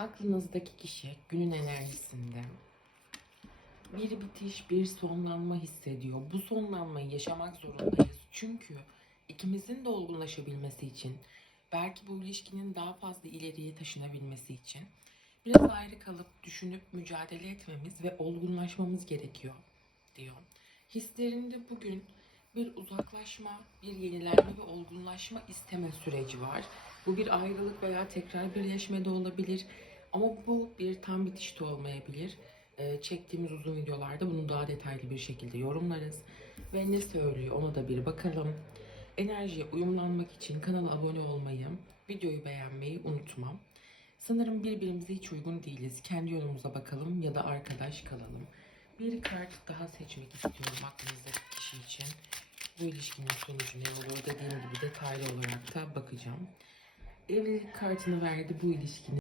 Aklınızdaki kişi günün enerjisinde bir bitiş, bir sonlanma hissediyor. Bu sonlanmayı yaşamak zorundayız. Çünkü ikimizin de olgunlaşabilmesi için, belki bu ilişkinin daha fazla ileriye taşınabilmesi için biraz ayrı kalıp düşünüp mücadele etmemiz ve olgunlaşmamız gerekiyor diyor. Hislerinde bugün bir uzaklaşma, bir yenilenme ve olgunlaşma isteme süreci var. Bu bir ayrılık veya tekrar birleşme de olabilir. Ama bu bir tam bitiş de olmayabilir. Ee, çektiğimiz uzun videolarda bunu daha detaylı bir şekilde yorumlarız. Ve ne söylüyor ona da bir bakalım. Enerjiye uyumlanmak için kanala abone olmayı, videoyu beğenmeyi unutmam. Sanırım birbirimize hiç uygun değiliz. Kendi yolumuza bakalım ya da arkadaş kalalım. Bir kart daha seçmek istiyorum aklınızdaki kişi için. Bu ilişkinin sonucu ne olur dediğim gibi detaylı olarak da bakacağım. Evlilik kartını verdi bu ilişkinin.